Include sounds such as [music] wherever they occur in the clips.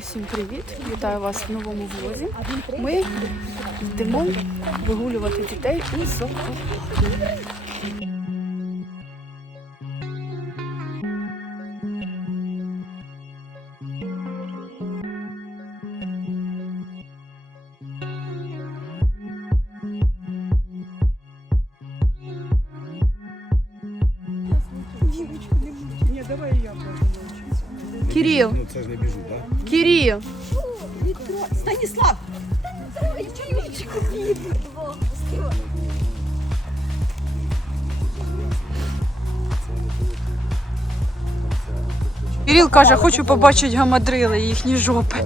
Усім привіт! Вітаю вас в новому влозі. Ми йдемо вигулювати дітей у зоопарк. Кирил, Кирил, Станіслав! Кирил каже, хочу побачити гамадрили, їхні жопи.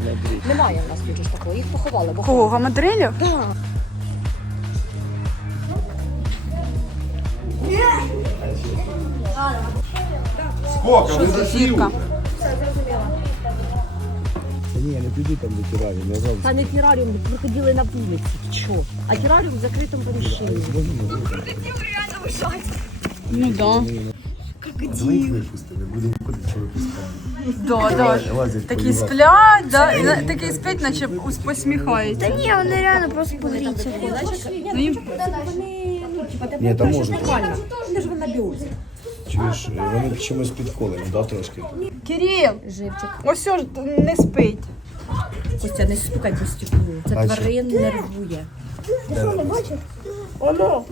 Немає в нас більше такого, їх поховали. Бо Кого гамадрилів? Да. Сколько? Що це зірка? Ні, не піду там до тиралі, не зовсім. Та не тераріум, виходили на вулиці. Що? А тераріум в закритому поміщенні. Ну да. Давай їх випустили, будемо ходити, що випускаємо. Да, да. Лазять Такі полювати. сплять, да, і на- такий спить, наче ус- посміхається. Ні, вони реально просто погріться. Ну, їм Ні, там можуть. Вони ж. Чуєш, вони чимось підколені, да, трошки? Кирил, Живчик. ось ж не спить. Костя, не стукай по стеклу. Це Бачу. тварин нервує. Воно.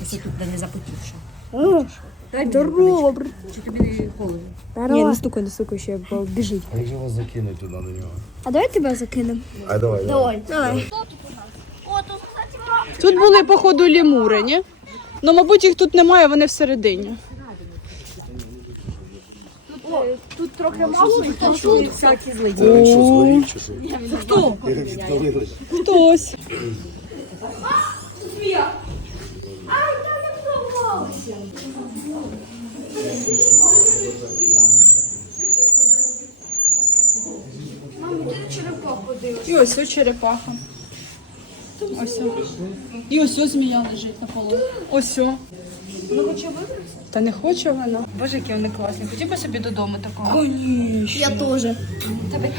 Якщо тут де не запотівши. Ну, здорово, брат. Чи тобі не холодно? Ні, не стукай, не стукай, ще бо біжить. А як же вас закинуть туди на нього? А давай тебе закинемо. А давай, давай. Давай. Тут були, походу, лімури, ні? Ну, мабуть, їх тут немає, вони всередині. Трохи мало. Тут всякі злидні. Це він що, згорів чи що? Хто? Як відпалили? Хтось. І ось ось черепаха. Ось. о. І ось ось змія лежить на полу. Ось. о. Та не хоче вона. Боже, які вони класні. Хотів би собі додому такого. Я теж.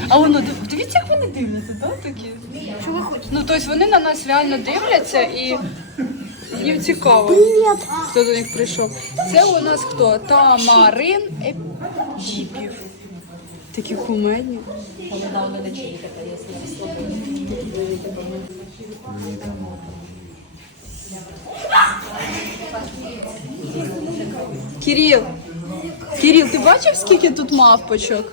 А воно див- дивіться, як вони дивляться, так? Такі? Чого хочете? Ну, тобто вони на нас реально дивляться і їм цікаво, хто до них прийшов. Це у нас хто? Тамарин Епіпів. Такі кумедні. Кирил, Кирил, ти бачив, скільки тут мавпочок?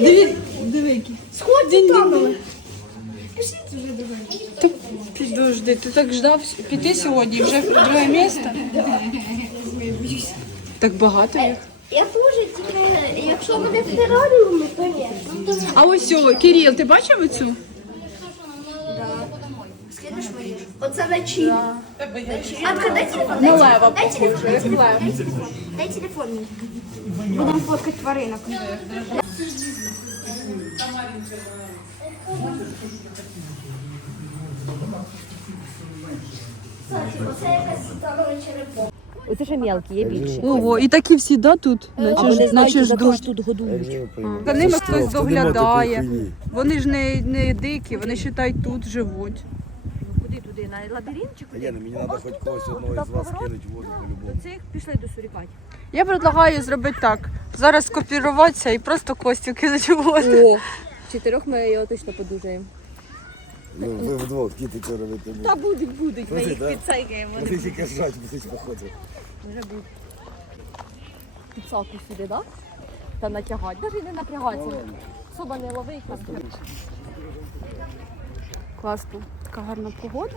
Диви, диви, які. Сходь там. Та підожди, ти так ждав піти сьогодні, вже друге місце? Так багато їх. Я теж тільки, якщо буде в тераріумі, то ні. А ось Кирил, ти бачив оцю? Мені? Оце на чиї? Матка, дай телефон. Дай лева Дай телефон. Дай телефон мені. Будемо фоткати тваринок. Оце якась. Оце ще мелкі, є більші. Ого, і такі всі, да, тут? А Наче, вони ж- наче за те, тут годують. За ними хтось доглядає. Вони ж не, не дикі, вони вважають, тут живуть. Куди туди? На лабіринт чи Та ну мені треба хоч когось одного із вас кинуть в воду по-любому. Цих пішли до сурікаті. Я предлагаю зробити так. Зараз скопіруватися і просто Костю кинути в воду. О, чотирьох ми його точно подужаємо. Ну, ви вдвох, діти це робити Та будуть. будуть, ми їх да? підцейкаємо. Вони тільки жать, будуть походити. Вже будуть. Підсаку сюди, так? Та натягати. Навіть не напрягатися. Особа не ловить. Класно, така гарна погода.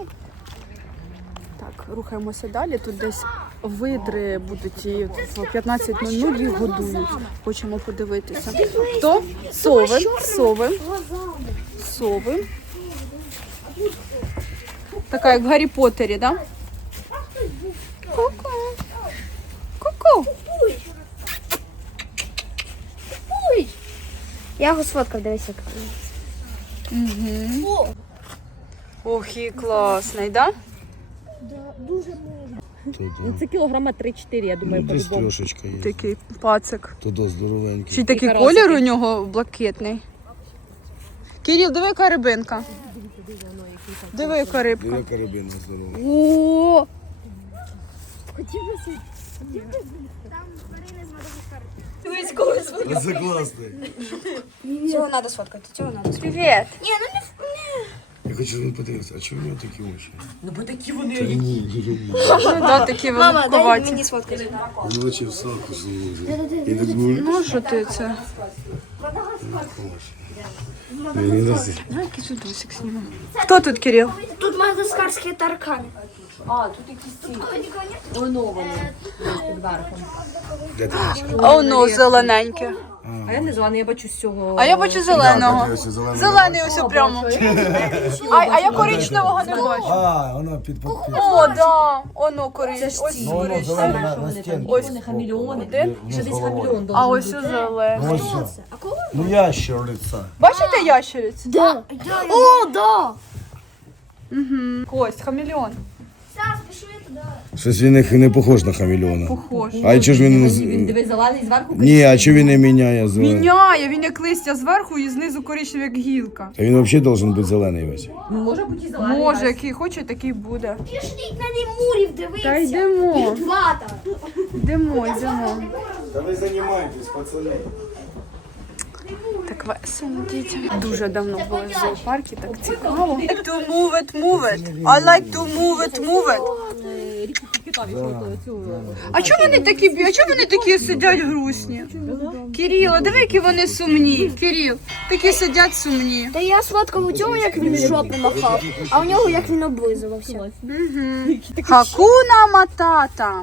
Так, рухаємося далі. Тут десь видри будуть і в 15.00 їх годують. Хочемо подивитися. Хто? Сови. Сови. Сови. Така, як в Гаррі Поттері? Да? Ку-ку. Ку-ку. Я його сфоткав, дивися. Ох, і класний, так? Да? Дуже мило. То, Ну це кілограма 3-4, я думаю, Ну, десь по-любому. трошечка є. Такий пацик. То до здоровенький. Ще й такий карасики. колір у нього блакитний. Кирил, диви, яка рибинка. Диви, яка рибка. Диви карабин здоровий. О, Це класний. Цього треба сфоткати, цього треба привіт. Ні, ну не Я хочу він подивитися, а чому в нього такі очі? Ну бо такі вони. Та ні, ні, ні. Ну, да, такі Мама, дай великоваті. мені сфоткати. Він очі в. І так думаю, Ну, що ти це? мені досить. Давай знімемо. Хто тут, Кирил? Тут мадагаскарські таркани. А, тут якісь ці. Під верхом. Де ти бачиш? О, ну, зелененьке. А я не знаю, я бачу з цього. А я бачу зеленого. Ось зелений. Зелений ось прямо. А, а я коричневого не бачу. А, вона під під. О, да. Оно коричневий. Ось Ну, воно зелене на, на стінку. Ось. Вони хамільйони. Один? І ще десь хамільон А ось зелений. Ну, ось що. Ну, ящериця. Бачите ящериць? Да. О, да. Кость, хамелеон. Щось він не, не похож на хамільона. Похож. А чого ж він... не з- Він дивись зелений зверху. Ні, а чого він не міняє зелений? Міняє, він як листя зверху і знизу коричневий, як гілка. Та він взагалі должен бути зелений весь. Ну, може бути і зелений. Може, який хоче, такий буде. Пішліть на Немурів дивитися. Та йдемо, Два там. йдемо, йдемо. Та ви займайтесь, пацани. Так весело дітям. Дуже давно були в зоопарку, так цікаво. I like to move it, move it. I like to move it, move it. А чому вони такі б'ють? А чому вони такі сидять грустні? Кирило, диви, які вони сумні. Кирил, такі сидять сумні. Та я сфоткав у цьому, як він жопу махав, а у нього як він облизувався. Хакуна матата.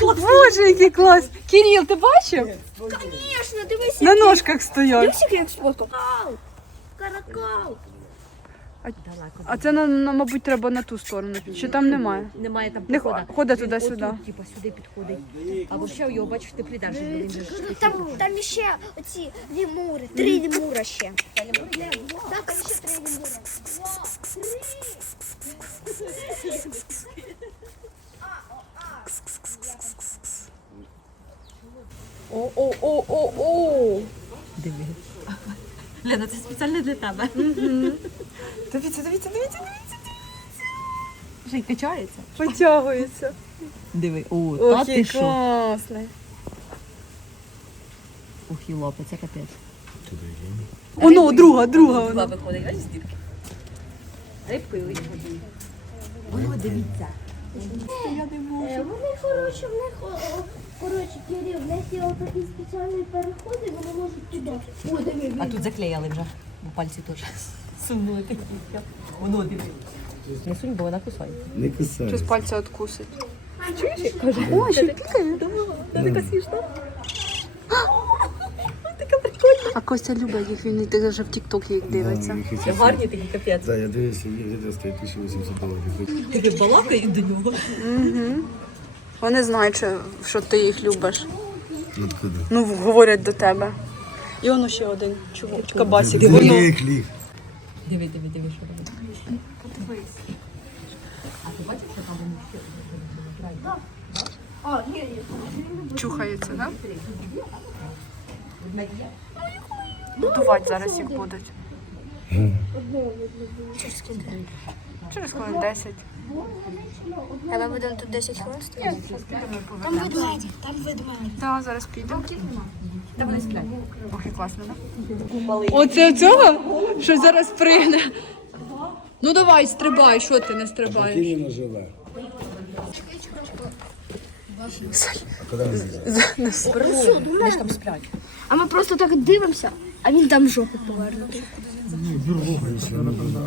Боже, який клас. Кирил, ти бачив? Звісно, дивися. На ножках стоять. Дивися, як сфоткав. Каракал. А це, на, на, мабуть, треба на ту сторону. Чи там немає? Немає там Не ходить Він туди-сюди. отут, Типа сюди підходить. А взагалі його бачиш, ти придержиш, бо він же. Там, там ще оці лемури, три лемура ще. Так, там ще три лемура. О, о, о, о, о. Диви. Лена, це спеціально для тебе. Дивіться, дивіться, дивіться, дивіться. Вже й качається. Потягується. Диви. О, Ох, та ти який що? класний. Ух, і лопець, це капець. Оно, друга, друга Два вона. виходить, бачиш, з дірки? Рибкою його б'ють. Ого, не можу. Вони, коротше, в них, коротше, Кирил, в них є такі спеціальні переходи, вони можуть туди. О, диви, А тут заклеяли вже. Бо пальці теж сунули такі. Воно диви. Не сунь, бо вона кусає. Не кусає. Щось пальця откусить. О, ще пікає. Та така смішна. А Костя любить їх, він і вже в Тік-Токі їх дивиться. Це гарні такі капець. Да, я дивився, відео стоїть 1800 доларів. Такі балакають до нього. Вони знають, що, що ти їх любиш. Откуда? Ну, говорять до тебе. І воно ще один чувак, кабасик. Диви. Диви, диви, диви, що робить. А ти бачиш, що там вони ще? Чухається, так? Будувати зараз їх будуть. Через хвилин 10. А ми будемо тут 10 хвилин стояти? Там ведмеді, там ведмеді. Так, зараз підемо. Та вони сплять. Ох, і класно, так? Оце цього? Що зараз пригне? Ну давай, стрибай, що ти не стрибаєш? Київ живе. А куди ми? Вони ж там сплять. А ми просто так дивимося, а він там жопу повернутий.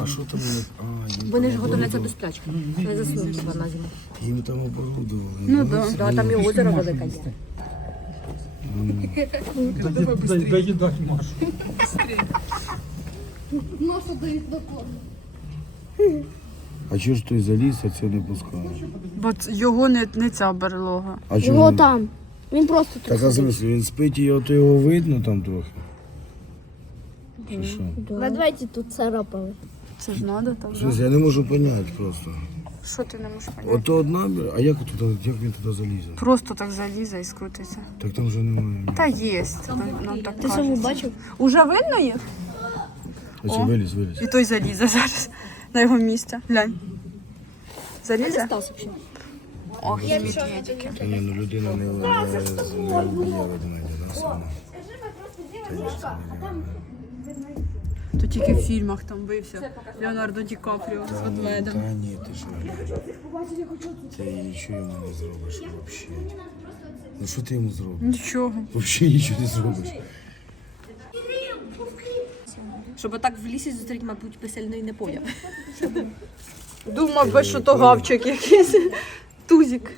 А що там вони? А, Вони ж готовляться до сплячки. Не заснуть на зиму. їм там оборудовали. Ну так. Да, там і озеро велике є. А чого ж той заліз, а це не пускає? Бо його не, не ця берлога. А чого? Його він- там. Він просто тут. Так, а смысле, він спить і от його видно там трохи? Чи що? Медведі тут царапали. Це ж треба так. Щось я не можу поняти просто. Що ти не можеш поняти? Ото одна, бля, а як туди, як він туди залізе? Просто так залізе і скрутиться. Так там вже немає. Та є. Нам, нам так Ти кажеться. бачив? Уже видно їх? А виліз, виліз. І той залізе зараз на його місце. Глянь. Залізе? Стас взагалі. Ох, і медведики. Та ні, ну людина не, не, не вб'є ведмедя, да, сама. То тільки в фільмах там бився Леонардо Ді Капріо з ведмедем. Та ні, ти що? Ти нічого йому не зробиш взагалі. Ну що ти йому зробиш? Нічого. Взагалі нічого не зробиш. Щоб так в лісі зустріти, мабуть, би не поняв. Думав би, що то гавчик якийсь. Тузик.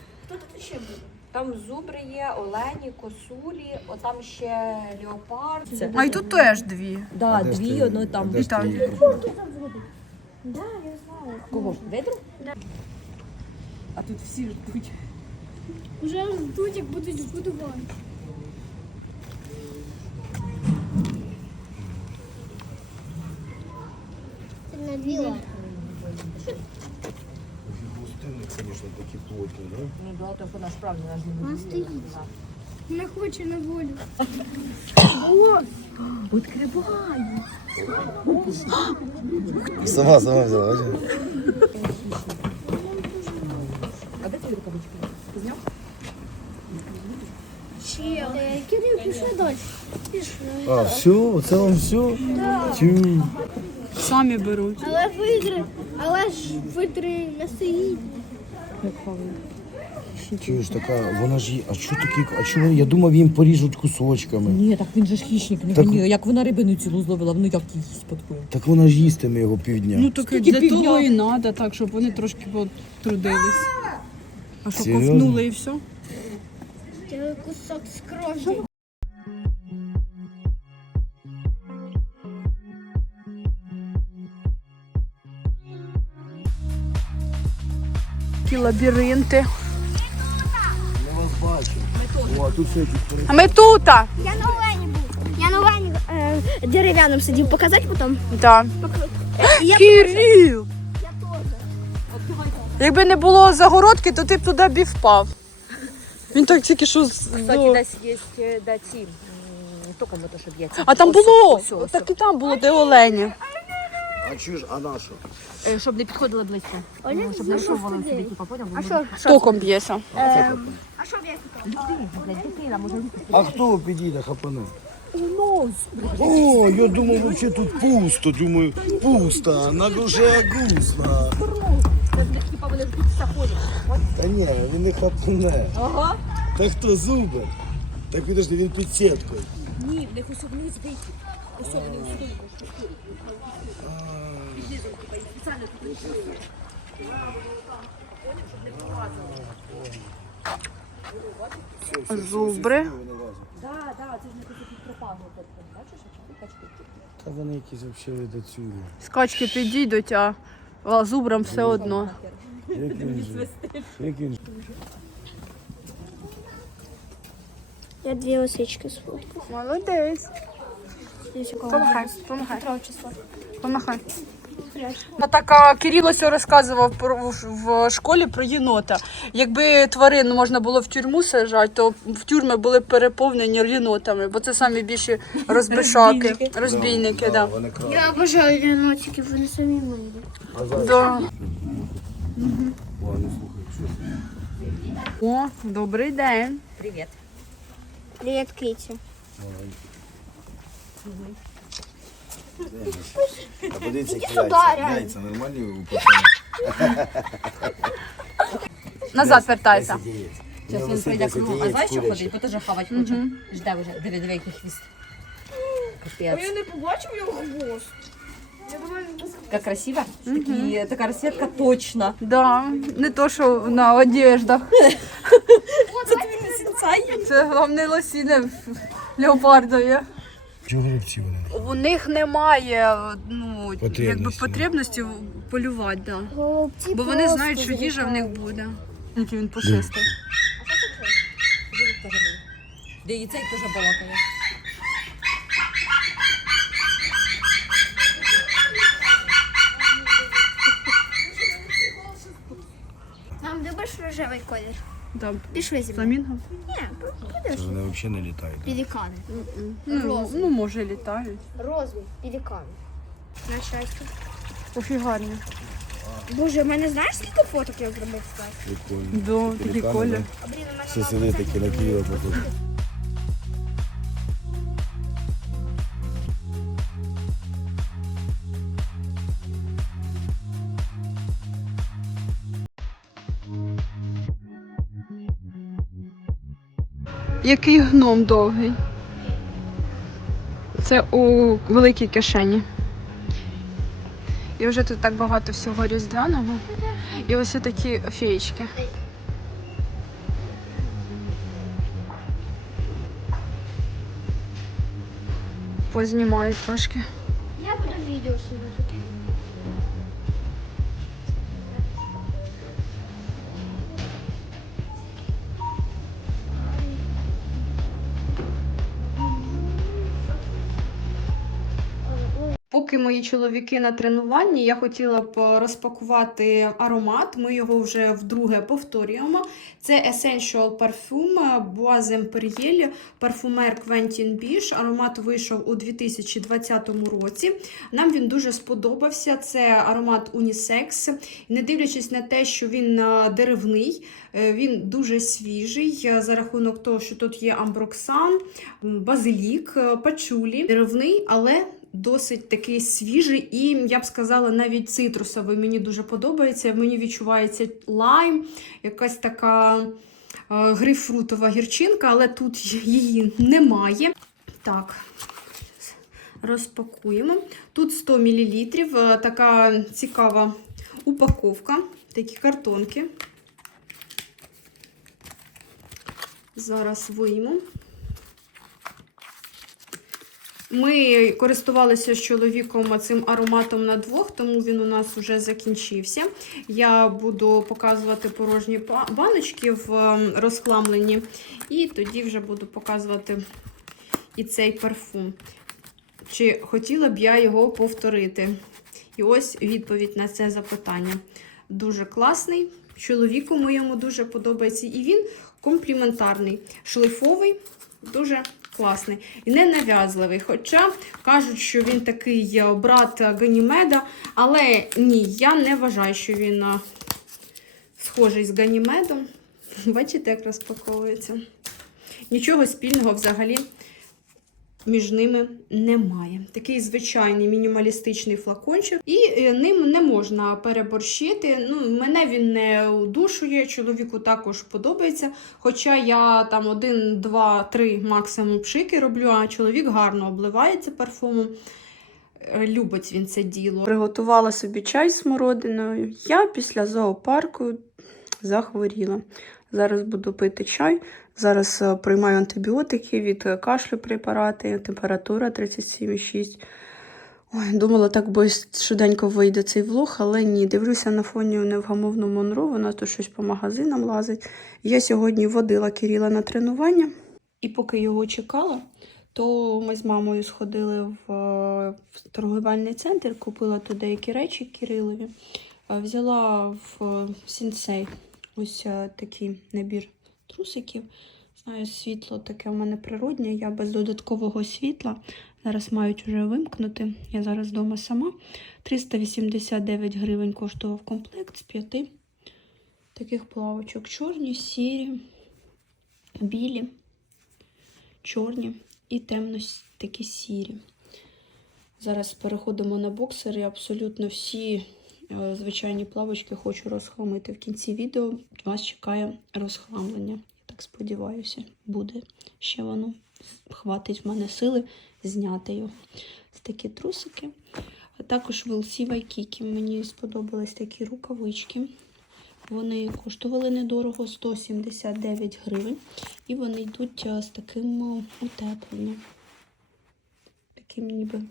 Там зубри є, олені, косулі, отам ще леопард. А й тут теж дві. Да, дві, ти- одно там. ти там. Да, я знаю. Кого? Ведро? А тут всі ждуть. Вже ждуть, як будуть збудувати. На дві лапи. Густини, звісно, такі плотні, да? Ну, да, то вона справді наш не Вона стоїть. Не хоче на волю. Відкривай! Сама, сама взяла, бачиш? А де твої рукавички? Ти зняв? Ще. Кирил, пішли далі. Пішли. А, все, це вам все? Тю. Самі беруть. Але вигри, але ж витри не стоїть. Чуєш, така, вона ж є. А що такі? А чого? Я думав, їм поріжуть кусочками. Ні, так він же ж хищник, не Так- так... як вона рибину цілу зловила, ну як її спадкує. Так вона ж їстиме його півдня. Ну так Скільки для півдня? того і треба, так, щоб вони трошки потрудились. А що Серйозно? ковтнули і все? Кусок з кров'ю. Такі лабіринти. Ми вас бачимо. О, а тут все якісь А ми тут! Я на Олені був. Я на Олені е, дерев'яним сидів. Показати потім? Да. Я Кирил! Якби не було загородки, то ти б туди б і впав. Він так тільки що з- Кстати, є е, де ці, м, током то, що б'ється. А там Ось, було! ось, ось, Так і там було, де олені. А чуєш, а на що? Е, Щоб не підходили близько. Олені Ну, Щоб за не що вишовували сидить? собі, типу, поняв? А що? Током б'єся. А що я Людина, блядь, дитина, може бути. А хто підійде хапане? О, я думав, вообще тут пусто. Думаю, пусто. На душе густо. Це в них, типа, вони вбитися ходять. Та ні, він не хапане. Ага. Та хто зуби? Так підожди, він під сіткою. Ні, в них ось вниз вийти. Ось вони ось тут. Зубри. Да, да, це ж не тут пропагло. Бачиш, а качки? Та вони якісь взагалі до цього. Скачки підійдуть, а а зубрам все одно. Як він же? Як він же? Я дві осички сфоткав. Молодець. Помахай, помахай. Помахай. А Так а, Кирило сьо розказував про в, в школі про єнота. Якби тварин можна було в тюрму сажати, то в тюрми були переповнені єнотами, бо це самі більші розбишаки, розбійники. Да. Вони крали. Я обожаю лінотиків, вони самі милі. Да. Це? О, добрий день. Привіт. Привіт, Киті. А подивіться, які сюди, яйця. реально. Яйця нормальні у пацана? Назад вертайся. Десять яєць. Зараз Я він прийде висадив кругом. А яєць знаєш, що курячих. ходить? Бо теж хавать хоче. Жде вже. Диви, диви, який хвіст. Капець. не побачив його хвост. Я думаю, Така красива. Такі, така розсвітка точна. Да. Не то, що на одеждах. [laughs] Це головне лосіни леопардові. Чого грибці вони? У них немає ну, Потребності. якби потребності полювати, да. голубці бо вони просто знають, що їжа в них буде. Який він пушистий. Де і цей теж балакає. Там Пішли зі мною. фламінго. Це вони взагалі не літають. да? Пелікани. Ну, ну, може, літають. Розум. пелікани. На щастя. Офігарні. Боже, в мене знаєш скільки фоток я зробив? Прикольно. Да, такі Пелікани, колір. да? Такі на Києва похоже. Який гном довгий. Це у великій кишені. І вже тут так багато всього різдвяного. І ось такі феєчки. Познімають трошки. Я буду відео сюди. Поки мої чоловіки на тренуванні, я хотіла б розпакувати аромат. Ми його вже вдруге повторюємо. Це Essential Parfum Bois Imperial парфумер Quentin Bish. Аромат вийшов у 2020 році. Нам він дуже сподобався. Це аромат унісекс. Не дивлячись на те, що він е, деревний, е, він дуже свіжий е, за рахунок того, що тут є амброксан, базилік, е, пачулі, деревний, але досить такий свіжий і, я б сказала, навіть цитрусовий. Мені дуже подобається. Мені відчувається лайм, якась така е, грейпфрутова гірчинка, але тут її немає. Так, розпакуємо. Тут 100 мл, е, така цікава упаковка, такі картонки. Зараз вийму. Ми користувалися з чоловіком цим ароматом на двох, тому він у нас вже закінчився. Я буду показувати порожні баночки в ем, розхламленні, і тоді вже буду показувати і цей парфум. Чи хотіла б я його повторити? І ось відповідь на це запитання. Дуже класний. Чоловіку моєму дуже подобається, і він компліментарний, шлифовий, дуже класний і не нав'язливий. Хоча кажуть, що він такий е, брат Ганімеда, але ні, я не вважаю, що він е, схожий з Ганімедом. Бачите, як розпаковується. Нічого спільного взагалі між ними немає. Такий звичайний мінімалістичний флакончик, і е, ним не можна переборщити. Ну, мене він не удушує, чоловіку також подобається. Хоча я там один, два, три максимум пшики роблю, а чоловік гарно обливається парфумом. Е, Любить він це діло. Приготувала собі чай з смородиною. Я після зоопарку захворіла. Зараз буду пити чай. Зараз е, приймаю антибіотики від е, кашлю препарати, температура 37,6. Ой, думала, так бо швиденько вийде цей влог, але ні. Дивлюся на фоні невгамовну Монро, вона тут щось по магазинам лазить. Я сьогодні водила Кирила на тренування, і поки його чекала, то ми з мамою сходили в, е, в торгівельний центр, купила тут деякі речі Кирилові. Взяла в сінсей ось такий набір трусиків. Знаю, світло таке у мене природнє, я без додаткового світла. Зараз мають вже вимкнути. Я зараз вдома сама. 389 гривень коштував комплект з п'яти таких плавочок. Чорні, сірі, білі, чорні і темно такі сірі. Зараз переходимо на боксери. Абсолютно всі звичайні плавочки хочу розхламити. В кінці відео вас чекає розхламлення. Я так сподіваюся, буде ще воно. Хватить в мене сили зняти його. Ось такі трусики. А також в LC мені сподобались такі рукавички. Вони коштували недорого 179 гривень. І вони йдуть е, з таким е, утепленням. Таким ніби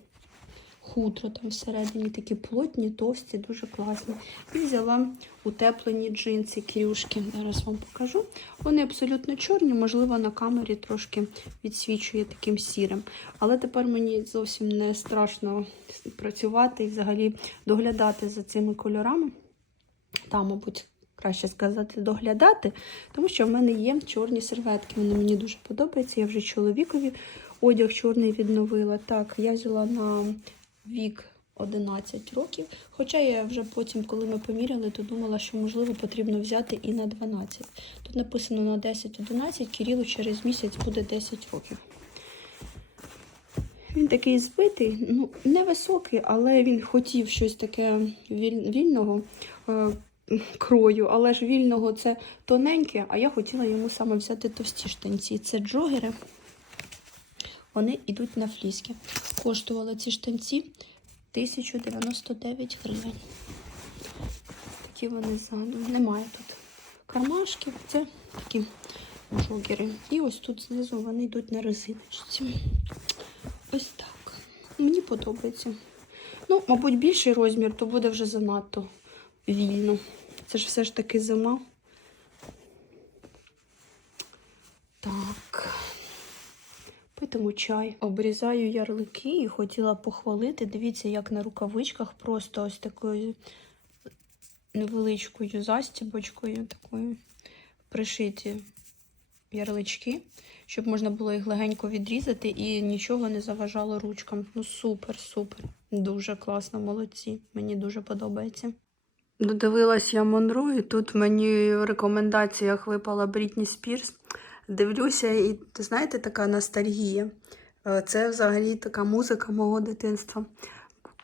хутро там всередині такі плотні, товсті, дуже класні. І взяла утеплені джинси крюшки. Зараз вам покажу. Вони абсолютно чорні, можливо, на камері трошки відсвічує таким сірим. Але тепер мені зовсім не страшно працювати і взагалі доглядати за цими кольорами. Там, мабуть, краще сказати, доглядати, тому що в мене є чорні серветки. Вони мені дуже подобаються. Я вже чоловікові одяг чорний відновила. Так, я взяла на вік 11 років. Хоча я вже потім, коли ми поміряли, то думала, що можливо потрібно взяти і на 12. Тут написано на 10-11, Кирилу через місяць буде 10 років. Він такий збитий, ну невисокий, але він хотів щось таке віль- вільного е, крою, але ж вільного це тоненьке, а я хотіла йому саме взяти товсті штанці. Це джогери. Вони йдуть на фліски. Коштували ці штанці 1099 гривень. Такі вони ззаду. Немає тут кармашків. Це такі джогери. І ось тут знизу вони йдуть на резиночці. Ось так. Мені подобається. Ну, мабуть, більший розмір, то буде вже занадто вільно. Це ж все ж таки зима. Так. Питиму чай. Обрізаю ярлики і хотіла похвалити. Дивіться, як на рукавичках просто ось такою невеличкою застібочкою, такою пришиті ярлички, щоб можна було їх легенько відрізати і нічого не заважало ручкам. Ну супер, супер. Дуже класно, молодці. Мені дуже подобається. Додивилась я Монро, і тут мені в рекомендаціях випала Брітні Спірс. Дивлюся, і знаєте, така ностальгія. Е, Це взагалі така музика мого дитинства.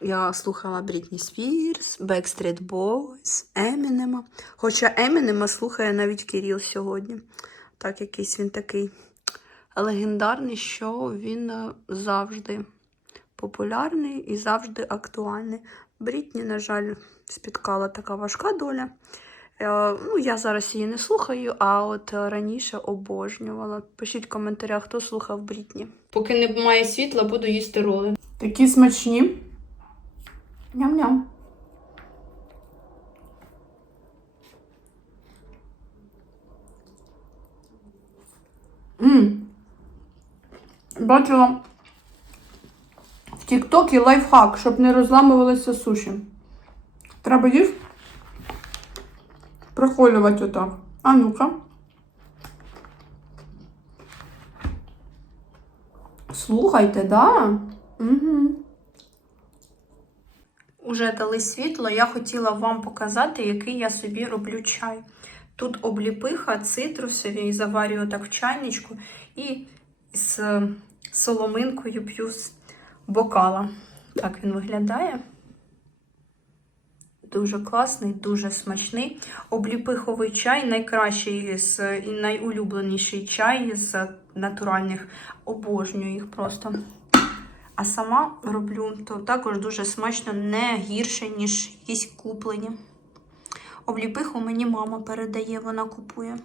Я слухала Брітні Спірс, Backstreet Boys, Емінема. Хоча Емінема слухає навіть Кирил сьогодні. Так, якийсь він такий легендарний, що він е, завжди популярний і завжди актуальний. Брітні, на жаль, спіткала така важка доля. Е, Ну, я зараз її не слухаю, а от е, раніше обожнювала. Пишіть в коментарях, хто слухав Брітні. Поки не має світла, буду їсти роли. Такі смачні. Ням-ням. Мм. Бачила в Тіктокі лайфхак, щоб не розламувалися суші. Треба їх прохолювати отак. А ну-ка. Слухайте, да? Угу. Уже дали світло, я хотіла вам показати, який я собі роблю чай. Тут обліпиха, цитрусові, заварюю так в чайничку і з соломинкою п'ю з бокала. Так він виглядає. Дуже класний, дуже смачний. Обліпиховий чай найкращий з і найулюбленіший чай з натуральних. Обожнюю їх просто. А сама роблю то також дуже смачно, не гірше, ніж якісь куплені. Обліпиху мені мама передає, вона купує.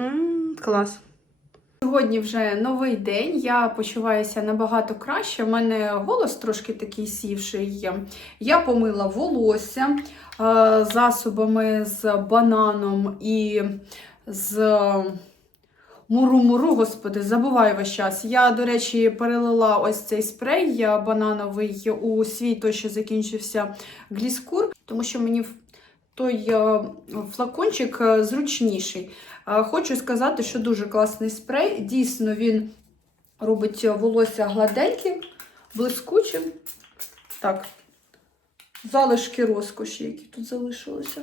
М, клас. Сьогодні вже новий день, я почуваюся набагато краще. У мене голос трошки такий сівший. Я помила волосся е, засобами з бананом і з муру-муру, господи, забуваю весь час. Я, до речі, перелила ось цей спрей е, банановий у свій той, що закінчився гліскур, тому що мені той е, флакончик е, зручніший. Хочу сказати, що дуже класний спрей. Дійсно, він робить волосся гладеньким, блискучим. Так, залишки розкоші, які тут залишилися.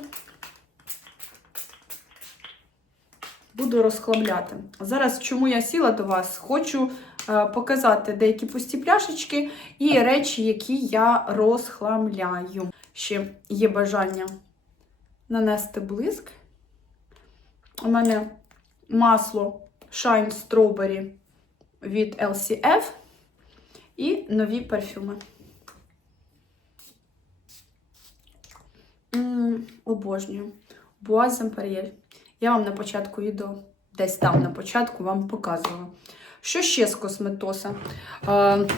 Буду розхламляти. Зараз, чому я сіла до вас, хочу е, показати деякі пусті пляшечки і речі, які я розхламляю. Ще є бажання нанести блиск. У мене масло Shine Strawberry від LCF і нові парфюми. Обожнюю. Буаз Емперіель. Я вам на початку відео, десь там на початку, вам показувала. Що ще з косметоса? Е,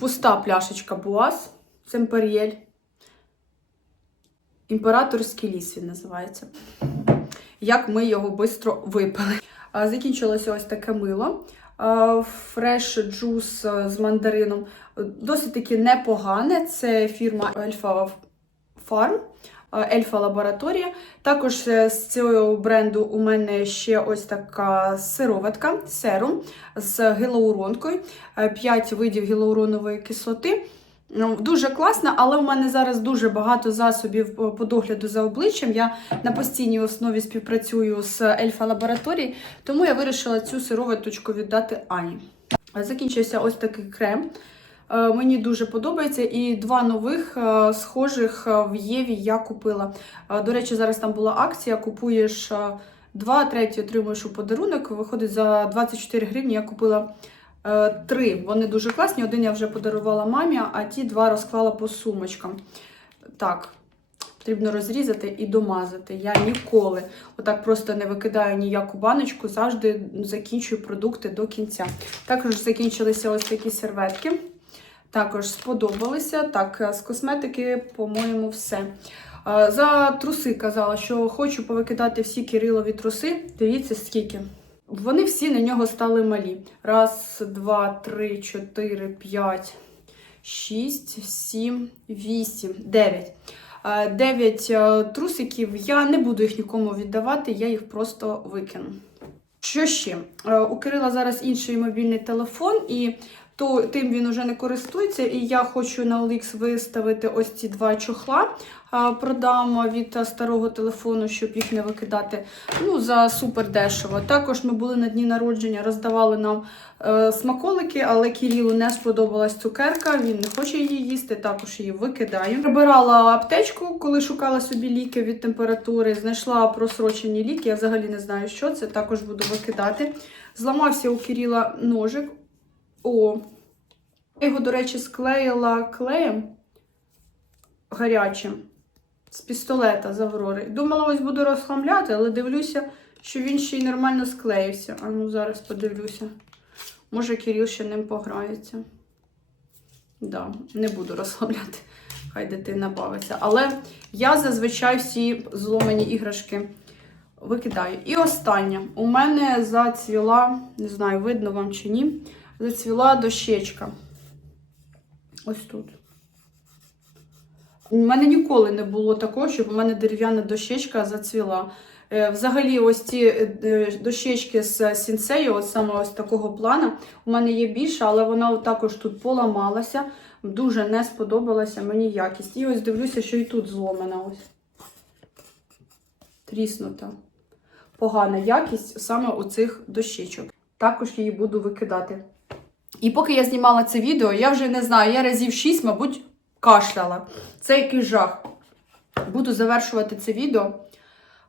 пуста пляшечка Буаз Семперіель. Імператорський ліс він називається. Як ми його швидко випили. Закінчилося ось таке мило. е, фреш джус е, з мандарином. Досить таки непогане. Це фірма Ельфа е, Ельфа Лабораторія. Також е, з цього бренду у мене ще ось така сироватка, серум з гілоуронкою. 5 видів гілоуронової кислоти. Ну, Дуже класна, але у мене зараз дуже багато засобів по по догляду за обличчям. Я на постійній основі співпрацюю з Ельфа Лабораторії, тому я вирішила цю сироваточку віддати Ані. Закінчився ось такий крем. Е, Мені дуже подобається. І два нових е, схожих е, в Єві я купила. Е, До речі, зараз там була акція: купуєш е, два, третій отримуєш у подарунок. Виходить за 24 гривні. Я купила е, три. Вони дуже класні. Один я вже подарувала мамі, а ті два розклала по сумочкам. Так. Потрібно розрізати і домазати. Я ніколи отак просто не викидаю ніяку баночку, завжди закінчую продукти до кінця. Також закінчилися ось такі серветки. Також сподобалися. Так, з косметики, по-моєму, все. Е, За труси казала, що хочу повикидати всі Кирилові труси. Дивіться, скільки. Вони всі на нього стали малі. Раз, два, три, чотири, п'ять, шість, сім, вісім, дев'ять. Е, Дев'ять е, трусиків. Я не буду їх нікому віддавати, я їх просто викину. Що ще? Е, У Кирила зараз інший мобільний телефон, і то тим він уже не користується. І я хочу на OLX виставити ось ці два чохла. Продам від старого телефону, щоб їх не викидати. Ну, за супер дешево. Також ми були на дні народження, роздавали нам е, смаколики, але Кирилу не сподобалась цукерка, він не хоче її їсти, також її викидає. Прибирала аптечку, коли шукала собі ліки від температури. Знайшла просрочені ліки. Я взагалі не знаю, що це. Також буду викидати. Зламався у Кирила ножик. О, я його, до речі, склеїла клеєм гарячим з пістолета з Аврори. Думала, ось буду розхламляти, але дивлюся, що він ще й нормально склеївся. А ну зараз подивлюся. Може, Кирил ще ним пограється. Да, не буду розхламляти. Хай дитина бавиться. Але я зазвичай всі зломані іграшки викидаю. І останнє. У мене зацвіла, не знаю, видно вам чи ні, зацвіла дощечка. Ось тут. У мене ніколи не було такого, щоб у мене дерев'яна дощечка зацвіла. Е, Взагалі, ось ці е, дощечки з сінсею, от саме ось такого плана, у мене є більше, але вона також тут поламалася. Дуже не сподобалася мені якість. І ось дивлюся, що і тут зломана ось. Тріснута. Погана якість саме у цих дощечок. Також її буду викидати. І поки я знімала це відео, я вже не знаю, я разів 6, мабуть, кашляла. Це який жах. Буду завершувати це відео.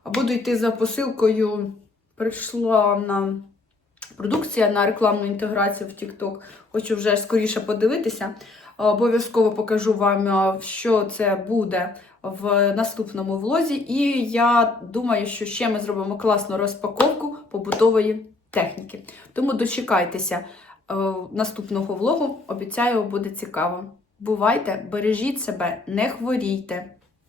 Буду йти за посилкою. Прийшла на продукція на рекламну інтеграцію в TikTok. Хочу вже скоріше подивитися. Обов'язково покажу вам, що це буде в наступному влозі. І я думаю, що ще ми зробимо класну розпаковку побутової техніки. Тому дочекайтеся наступного влогу. Обіцяю, буде цікаво. Бувайте, бережіть себе, не хворійте.